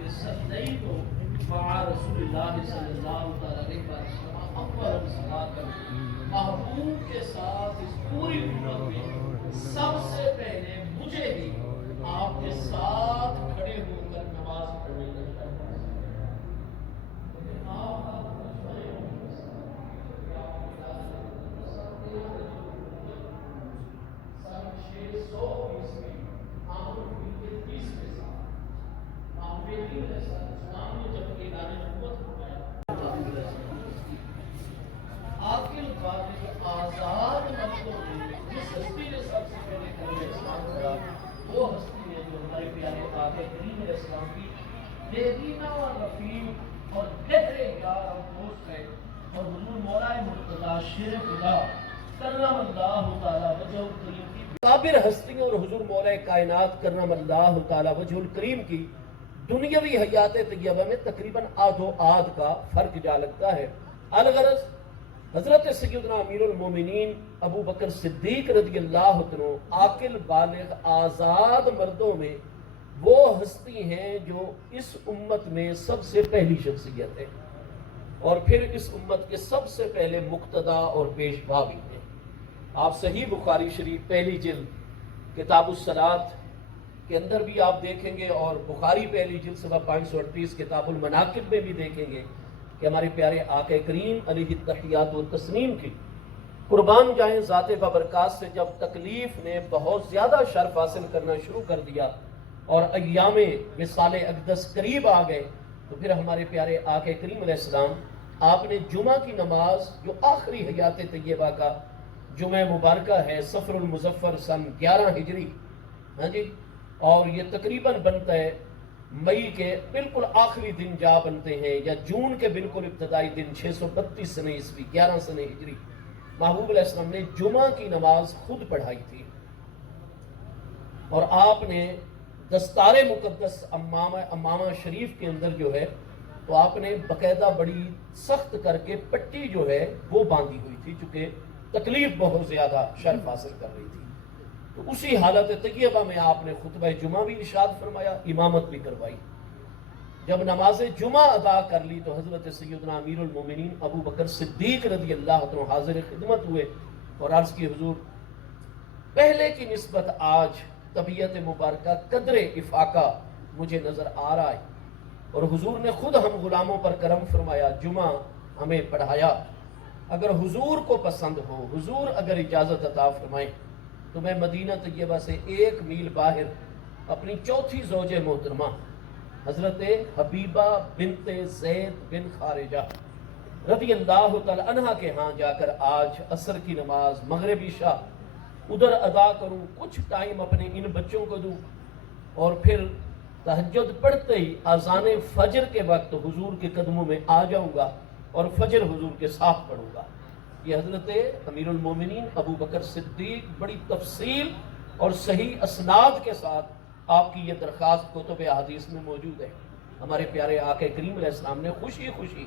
کہ صلیت مع رسول اللہ صلی اللہ علیہ وسلم اول صلاۃ محبوب کے ساتھ اس پوری امت میں سب سے پہلے مجھے بھی آپ کے ساتھ کھڑے ہو کر نماز پڑھنے لگتا ہے۔ آزاد مردوں میں جس ہستی نے سب سے پہلے کلمہ اسلام پڑھا وہ ہستی ہے جو ہمارے پیارے آقا کریم علیہ السلام کی دیرینہ و رفیق اور گہرے یار اور دوست ہے، اور حضور مولا مرتضیٰ شیر خدا کرم اللہ تعالی وجہ الکریم کی کابر ہستیوں اور حضور مولا کائنات کرم اللہ تعالی وجہ الکریم کی دنیاوی حیات طیبہ میں تقریباً آدھ و آدھ کا فرق جا لگتا ہے۔ الغرض حضرت سیدنا امیر المومنین ابو بکر صدیق رضی اللہ عنہ عاقل بالغ آزاد مردوں میں وہ ہستی ہیں جو اس امت میں سب سے پہلی شخصیت ہے، اور پھر اس امت کے سب سے پہلے مقتدا اور پیشوا بھی ہیں۔ آپ صحیح بخاری شریف پہلی جلد کتاب الصلاۃ کے اندر بھی آپ دیکھیں گے، اور بخاری پہلی جلد صفحہ 538 کتاب المناقب میں بھی دیکھیں گے کہ ہمارے پیارے آقا کریم علیہ التحیات و تسلیم کی قربان جائیں ذات بابرکات سے جب تکلیف نے بہت زیادہ شرف حاصل کرنا شروع کر دیا اور ایام وصال اقدس قریب آ گئے، تو پھر ہمارے پیارے آقا کریم علیہ السلام آپ نے جمعہ کی نماز جو آخری حیات طیبہ کا جمعہ مبارکہ ہے صفر المظفر سن 11 ہجری، ہاں جی، اور یہ تقریباً بنتا ہے مئی کے بالکل آخری دن جا بنتے ہیں، یا جون کے بالکل ابتدائی دن 632 سنہ عیسوی 11 سنہ ہجری، محبوب علیہ السلام نے جمعہ کی نماز خود پڑھائی تھی، اور آپ نے دستار مقدس امامہ شریف کے اندر جو ہے تو آپ نے باقاعدہ بڑی سخت کر کے پٹی جو ہے وہ باندھی ہوئی تھی، چونکہ تکلیف بہت زیادہ شرف حاصل کر رہی تھی۔ تو اسی حالت طیبہ میں آپ نے خطبہ جمعہ بھی ارشاد فرمایا، امامت بھی کروائی۔ جب نماز جمعہ ادا کر لی تو حضرت سیدنا امیر المومنین ابو بکر صدیق رضی اللہ عنہ حاضر خدمت ہوئے اور عرض کی حضور پہلے کی نسبت آج طبیعت مبارکہ قدر افاقہ مجھے نظر آ رہا ہے، اور حضور نے خود ہم غلاموں پر کرم فرمایا، جمعہ ہمیں پڑھایا، اگر حضور کو پسند ہو، حضور اگر اجازت عطا فرمائیں تو میں مدینہ طیبہ سے 1 میل باہر اپنی چوتھی زوج محترمہ حضرت حبیبہ بنت زید بن خارجہ رضی اللہ تعالی عنہ کے ہاں جا کر آج عصر کی نماز مغرب عشاء ادھر ادا کروں، کچھ ٹائم اپنے ان بچوں کو دوں، اور پھر تہجد پڑھتے ہی اذان فجر کے وقت حضور کے قدموں میں آ جاؤں گا اور فجر حضور کے ساتھ پڑھوں گا۔ یہ حضرت امیر المومنین ابو بکر صدیق بڑی تفصیل اور صحیح اسناد کے ساتھ آپ کی یہ درخواست کتب احادیث میں موجود ہے۔ ہمارے پیارے آقا کریم علیہ السلام نے خوشی خوشی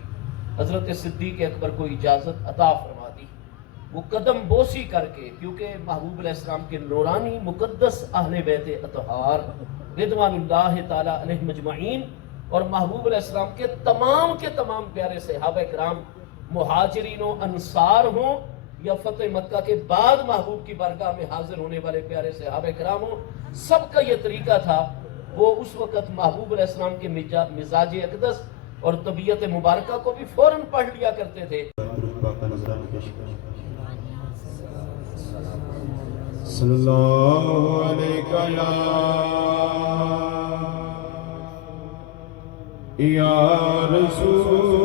حضرت صدیق اکبر کو اجازت عطا فرما دی، وہ قدم بوسی کر کے، کیونکہ محبوب علیہ السلام کے نورانی مقدس اہل بیت اطہار رضوان اللہ تعالی علیہ مجمعین اور محبوب علیہ السلام کے تمام پیارے صحابہ کرام مہاجرین و انصار ہوں یا فتح مکہ کے بعد محبوب کی بارگاہ میں حاضر ہونے والے پیارے صحابہ کرام ہوں، سب کا یہ طریقہ تھا، وہ اس وقت محبوب علیہ السلام کے مزاج اقدس اور طبیعت مبارکہ کو بھی فوراً پڑھ لیا کرتے تھے۔ صلی اللہ علیہ یا رسول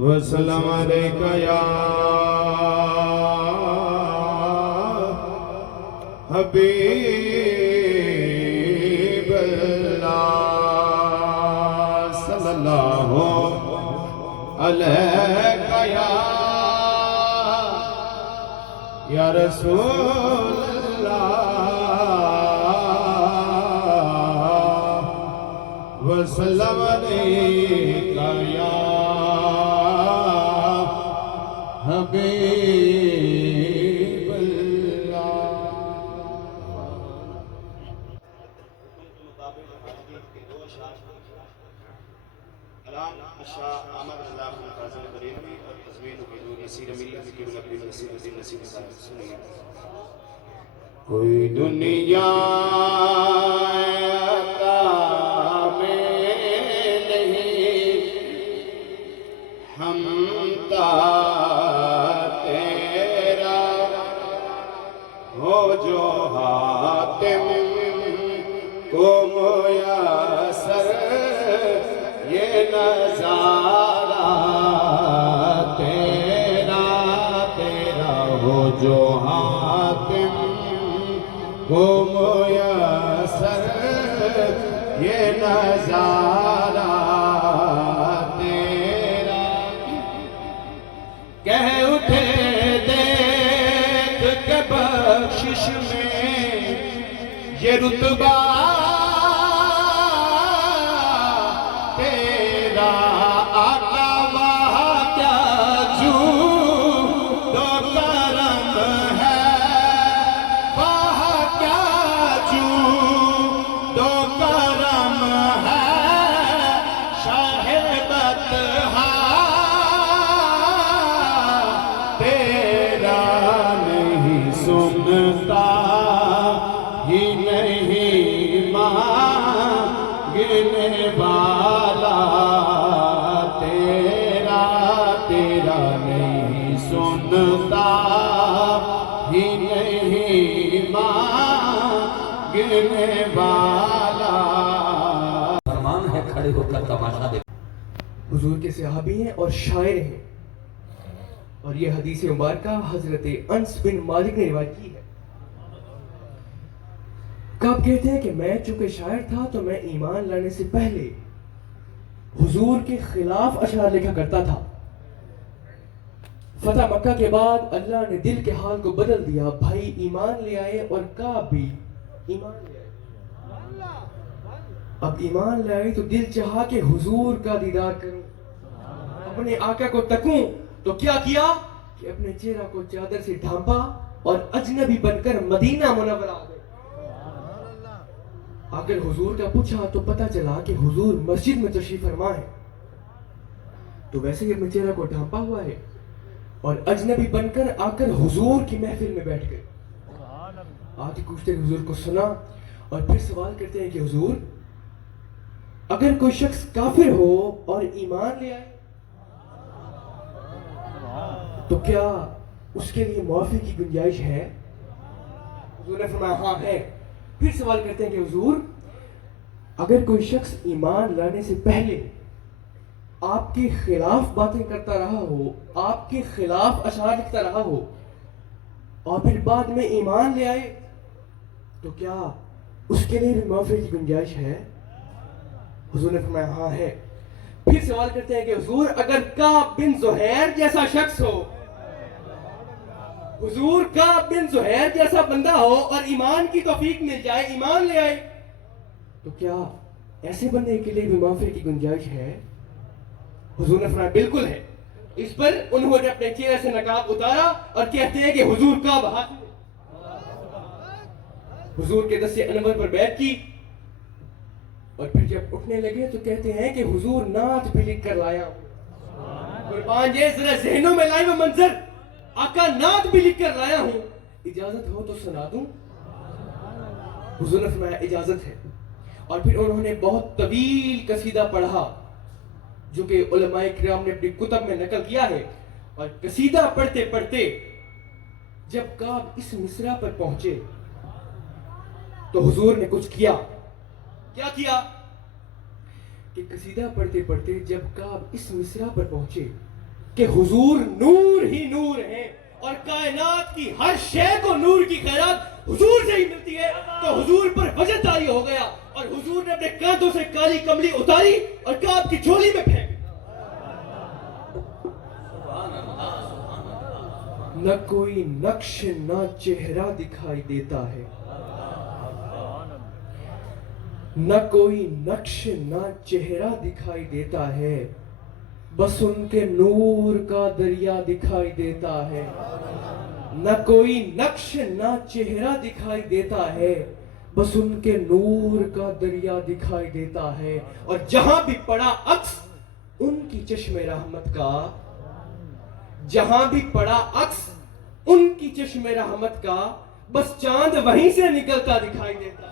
وسلم علیکہ یا حبیب اللہ صلی اللہ علیکہ یا رسول اللہ وسلم علیکہ یا حبیب اللہ۔ کوئی دنیا عطا میں نہیں، ہم تا تیرا ہو جو حاتم کو میسر یہ نظارہ تیرا ہو جو حاتم کو میسر یہ نظارہ تیرا کہہ اٹھے دیکھ کے بخشش میں یہ رتبہ تیرا آقا وہاں کیا جود و کرم ہے، وہاں کیا جود و کرم ہے، شاہ بطحا تیرا نہیں سنتا ہی نہیں مانگنے والا تیرا نہیں سنتا ہی نہیں مانگنے والا۔ فرمان ہے کھڑے ہو کر تماشا دیکھ۔ حضور کے صحابی ہیں اور شاعر ہیں، اور یہ حدیث مبارکہ حضرت انس بن مالک نے روایت کی ہے۔ کعب کہتے ہیں کہ میں چونکہ شاعر تھا تو میں ایمان لانے سے پہلے حضور کے خلاف اشعار لکھا کرتا تھا۔ فتح مکہ کے بعد اللہ نے دل کے حال کو بدل دیا، بھائی ایمان لے آئے اور کعب بھی ایمان لے آئے۔ اب ایمان لے آئے تو دل چاہا کہ حضور کا دیدار کروں، اپنے آقا کو تکوں، تو کیا کیا کہ اپنے چہرہ کو چادر سے ڈھانپا اور اجنبی بن کر مدینہ منورہ آ گئے۔ آ کر حضور کا پوچھا تو پتا چلا کہ حضور مسجد میں تشریف فرما ہے، تو ویسے ہی اپنے چہرہ کو ڈھانپا ہوا ہے اور اجنبی بن کر آ کر حضور کی محفل میں بیٹھ گئے۔ آج پوچھتے ہیں حضور کو سنا اور پھر سوال کرتے ہیں کہ حضور اگر کوئی شخص کافر ہو اور ایمان لے آئے تو کیا اس کے لیے معافی کی گنجائش ہے؟ حضور نے فرمایا ہاں ہے۔ پھر سوال کرتے ہیں کہ حضور اگر کوئی شخص ایمان لانے سے پہلے آپ کے خلاف باتیں کرتا رہا ہو، آپ کے خلاف اشعار لکھتا رہا ہو اور پھر بعد میں ایمان لے آئے تو کیا اس کے لیے بھی معافی کی گنجائش ہے؟ حضور نے فرمایا ہاں ہے۔ پھر سوال کرتے ہیں کہ حضور اگر کعب بن زہیر جیسا شخص ہو، حضور کعب بن زہیر جیسا بندہ ہو اور ایمان کی توفیق مل جائے، ایمان لے آئے، تو کیا ایسے بندے کے لیے بھی معافی کی گنجائش ہے؟ حضور نے فرمایا بالکل ہے۔ اس پر انہوں نے اپنے چہرے سے نقاب اتارا اور کہتے ہیں کہ حضور کعب ہاتھ میں، حضور کے دست انور پر بیعت کی اور پھر جب اٹھنے لگے تو کہتے ہیں کہ حضور نعت بھی لکھ کر لایا ہوں۔ قربان جے ذرا ذہنوں میں لائے وہ منظر، آقا نعت بھی لکھ کر لایا ہوں، اجازت ہو تو سنا دوں؟ حضور نے فرمایا اجازت ہے۔ اور پھر انہوں نے بہت طویل قصیدہ پڑھا جو کہ علماء کرام نے اپنی کتب میں نقل کیا ہے، اور قصیدہ پڑھتے پڑھتے جب کعب اس مصرع پر پہنچے تو حضور نے کچھ کیا کہ قصیدہ پڑھتے پڑھتے جب کعب اس مصرع پر پہنچے کہ حضور نور ہی نور ہیں اور کائنات کی ہر شے کو نور کی خیرات حضور سے ہی ملتی ہے، تو حضور پر وجد طاری ہو گیا اور حضور نے اپنے کاندھوں سے کالی کملی اتاری اور کعب کی جھولی میں پھینک۔ نہ کوئی نقش نہ چہرہ دکھائی دیتا ہے، نہ کوئی نقش نہ چہرہ دکھائی دیتا ہے، بس ان کے نور کا دریا دکھائی دیتا ہے۔ نہ کوئی نقش نہ چہرہ دکھائی دیتا ہے، بس ان کے نور کا دریا دکھائی دیتا ہے، اور جہاں بھی پڑا عکس ان کی چشم رحمت کا، جہاں بھی پڑا عکس ان کی چشم رحمت کا، بس چاند وہیں سے نکلتا دکھائی دیتا۔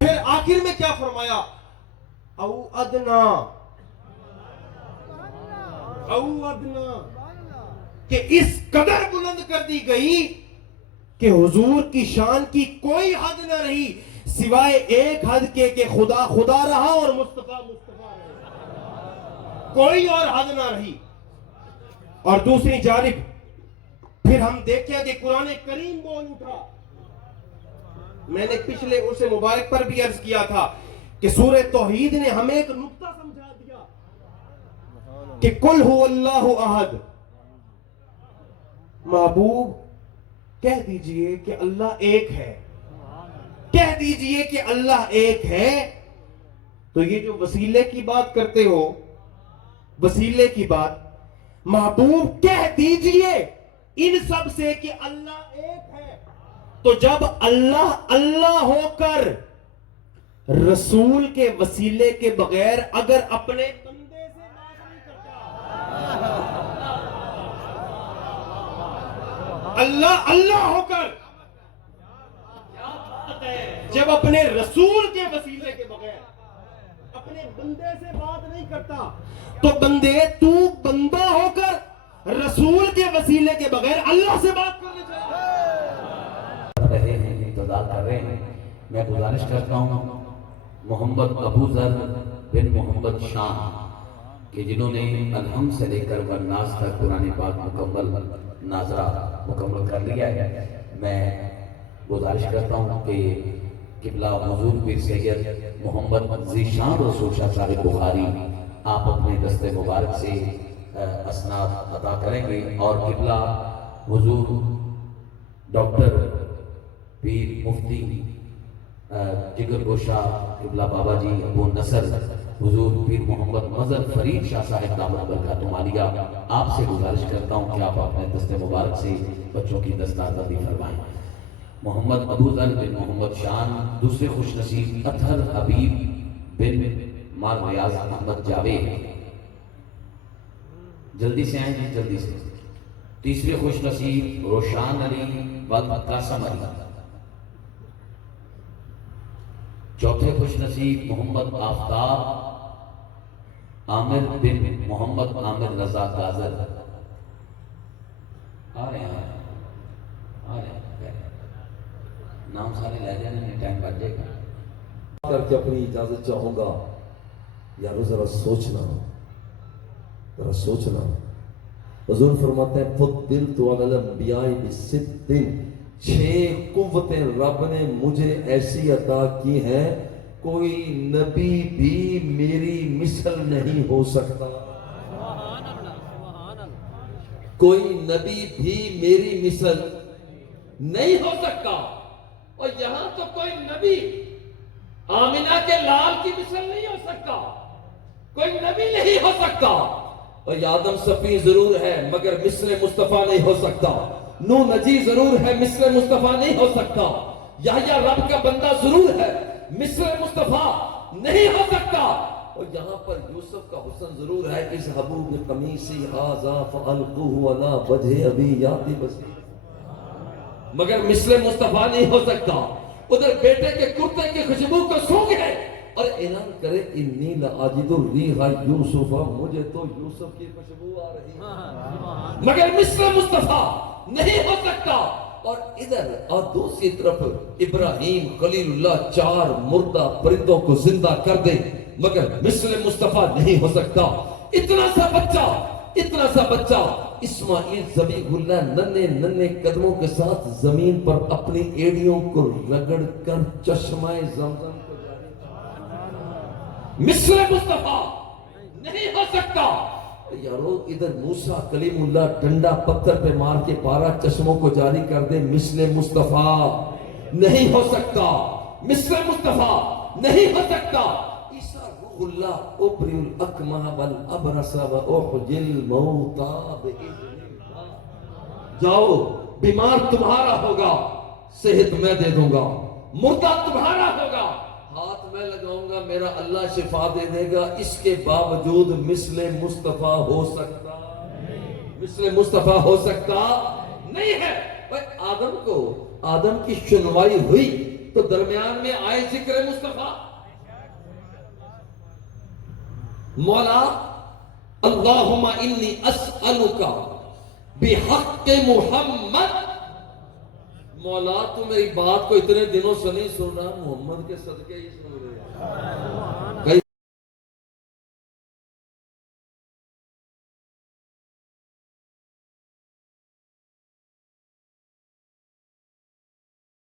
پھر آخر میں کیا فرمایا؟ او ادنا، او ادنا، کہ اس قدر بلند کر دی گئی کہ حضور کی شان کی کوئی حد نہ رہی سوائے ایک حد کے کہ خدا خدا رہا اور مصطفیٰ مصطفیٰ رہا، کوئی اور حد نہ رہی۔ اور دوسری جانب پھر ہم دیکھیں کہ قرآن کریم بول اٹھا۔ میں نے پچھلے عرص مبارک پر بھی عرض کیا تھا کہ سورہ توحید نے ہمیں ایک نقطہ سمجھا دیا کہ قل هو اللہ احد، محبوب کہہ دیجئے کہ اللہ ایک ہے، کہہ دیجئے کہ اللہ ایک ہے۔ تو یہ جو وسیلے کی بات کرتے ہو، وسیلے کی بات، محبوب کہہ دیجئے ان سب سے کہ اللہ ایک ہے۔ تو جب اللہ اللہ ہو کر رسول کے وسیلے کے بغیر اگر اپنے بندے سے بات نہیں کرتا، اللہ اللہ ہو کر جب اپنے رسول کے وسیلے کے بغیر اپنے بندے سے بات نہیں کرتا، تو بندے تو بندہ ہو کر رسول کے وسیلے کے بغیر اللہ سے بات کرنے چاہیے۔ رہے ہیں، انتظار کر رہے ہیں۔ میں گزارش کرتا ہوں محمد ابو ذر بن محمد شان کہ جنہوں نے الحم سے لے کر والناس تک قرآن پاک مکمل ناظرہ مکمل کر لیا ہے، میں گزارش کرتا ہوں کہ قبلہ حضور پیر سید محمد ذیشان رسول شاہ صاحب بخاری آپ اپنے دست مبارک سے اسناد عطا کریں گے، اور قبلہ حضور ڈاکٹر پیر مفتی جگر گوشہ قبلہ بابا جی ابو نصر حضور پیر محمد مظہر فرید شاہ صاحب دامت برکاتہم عالیہ، آپ سے گزارش کرتا ہوں کہ آپ اپنے دست مبارک سے بچوں کی دستارداری فرمائیں۔ محمد ابو ذر بن محمد شان، دوسرے خوش نصیب اطہر حبیب بن مال ریاض احمد جاوید، جلدی سے آئیں جی، جلدی سے۔ تیسرے خوش نصیب روشان علی ود قاسم علی، چوتھے خوش نصیب محمد آفتاب عامر بن محمد عامر رضا گازر، آ رہے ہیں نام سارے لے جانے، ٹائم بچ جائے گا۔ کر کے اپنی اجازت چاہوں گا، یارو ذرا سوچنا، ذرا سوچنا۔ حضور فرماتے ہیں فضلت علی الانبیاء بست، 6 قوتیں رب نے مجھے ایسی عطا کی ہیں کوئی نبی بھی میری مثل نہیں ہو سکتا، کوئی نبی بھی میری مثل نہیں ہو سکتا۔ اور یہاں تو کوئی نبی آمنہ کے لال کی مثل نہیں ہو سکتا، کوئی نبی نہیں ہو سکتا۔ اور آدم صفی ضرور ہے مگر مثل مصطفیٰ نہیں ہو سکتا، نو نجی ضرور ہے مثل مصطفیٰ نہیں ہو سکتا، یحییٰ رب کا بندہ ضرور ہے مثل مصطفیٰ نہیں ہو سکتا۔ اور یہاں پر یوسف کا حسن ضرور ہے، اذهبوا بقمیصی ھذا فالقوه علی وجه ابی یاتی بصیر، مگر مثل مصطفیٰ نہیں ہو سکتا۔ ادھر بیٹے کے کرتے کی خوشبو کو سونگھ ہے اور اعلان کرے انی لاجد الریح یوسف، مجھے تو یوسف کی خوشبو آ رہی ہے، مگر مثل مصطفیٰ نہیں ہو سکتا۔ اور ادھر اور دوسری طرف ابراہیم خلیل اللہ 4 مردہ پرندوں کو زندہ کر دے مگر مثل مصطفیٰ نہیں ہو سکتا۔ اتنا سا بچہ اسماعیل ذبیح اللہ ننھے ننھے قدموں کے ساتھ زمین پر اپنی ایڑیوں کو رگڑ کر چشمہ زمزم کو جاری کر، مثل مصطفیٰ نہیں ہو سکتا۔ یارو ادھر موسیٰ کلیم اللہ ڈنڈا پتھر پہ مار کے 12 چشموں کو جاری کر دے، مثل مصطفیٰ نہیں ہو سکتا، مثل مصطفیٰ نہیں ہو سکتا۔ عیسیٰ روح اللہ ابری الاکمہ والابرص واحیی الموتیٰ باذن اللہ، جاؤ بیمار تمہارا ہوگا صحت میں دے دوں گا، مردہ تمہارا ہوگا ہاتھ میں لگاؤں گا میرا اللہ شفا دے دے گا، اس کے باوجود مثل مصطفیٰ ہو سکتا مثل مصطفیٰ ہو سکتا نہیں ہے. آدم کو آدم کی شنوائی ہوئی تو درمیان میں آئے ذکر مصطفیٰ. مولا اللہم انی اسألک بحق محمد. مولا تو میری بات کو اتنے دنوں سے نہیں سن رہا, محمد کے صدقے ہی سن رہے.